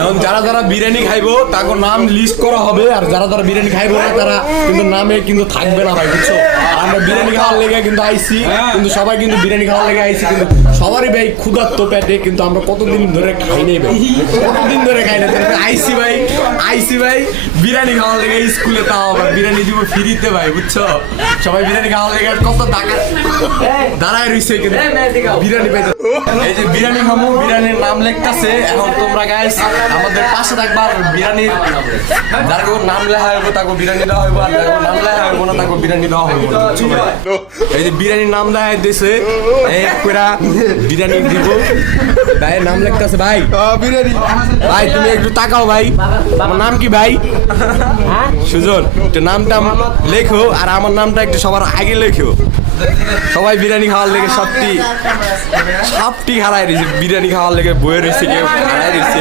এখন যারা যারা বিরিয়ানি খাইবো তাকে নাম লিস্ট করা হবে, আর যারা যারা বিরিয়ানি খাইবো না তারা কিন্তু নামে কিন্তু থাকবে না ভাই, বুঝছো? আমরা বিরিয়ানি খাওয়ার লেগে কিন্তু আইছি, কিন্তু সবাই কিন্তু বিরিয়ানি খাওয়ার লেগে আইছি, কিন্তু সবারই ভাই ক্ষুধার্ত পেটে, কিন্তু আমরা কতদিন ধরে খাই নাই ভাই, কতদিন ধরে খাই না। আইছি ভাই বিরিয়ানি খাওয়ার লেগে স্কুলে, তাও আবার বিরিয়ানি দিব ফ্রিতে ভাই, বুঝছো? সবাই বিরিয়ানি খাওয়ার লেগে কত টাকা দাঁড়ায় রইছে, কিন্তু বিরিয়ানি পাইতে। এই যে বিরিয়ানি খামু, বিরিয়ানির নাম লেখতেছে। এখন তোমরা গাইস আমাদের পাশে থাকবার, বিরিয়ানির যার নাম লেখা হইব তাকে বিরিয়ানি দেওয়া হইব, আর যার নাম লেখা হইব না তাকে বিরিয়ানি দেওয়া হইব না, বুঝছো ভাই? এই যে বিরিয়ানির নাম দেয় দিছে, এই কইরা বিরিয়ানি দিব। ভাই নাম লিখতেছে ভাই, বিরিয়ানি ভাই। তুমি একটু তাকাও ভাই, আমার নাম কি ভাই? সুজন, একটু নামটা লেখো, আর আমার নামটা একটু সবার আগে লেখো। সবাই বিরিয়ানি খাওয়ার লেগে সবটি হারাই রয়েছে, বিরিয়ানি খাওয়ার লেগে বয়ে রয়েছে, কেউ হারাই রয়েছে।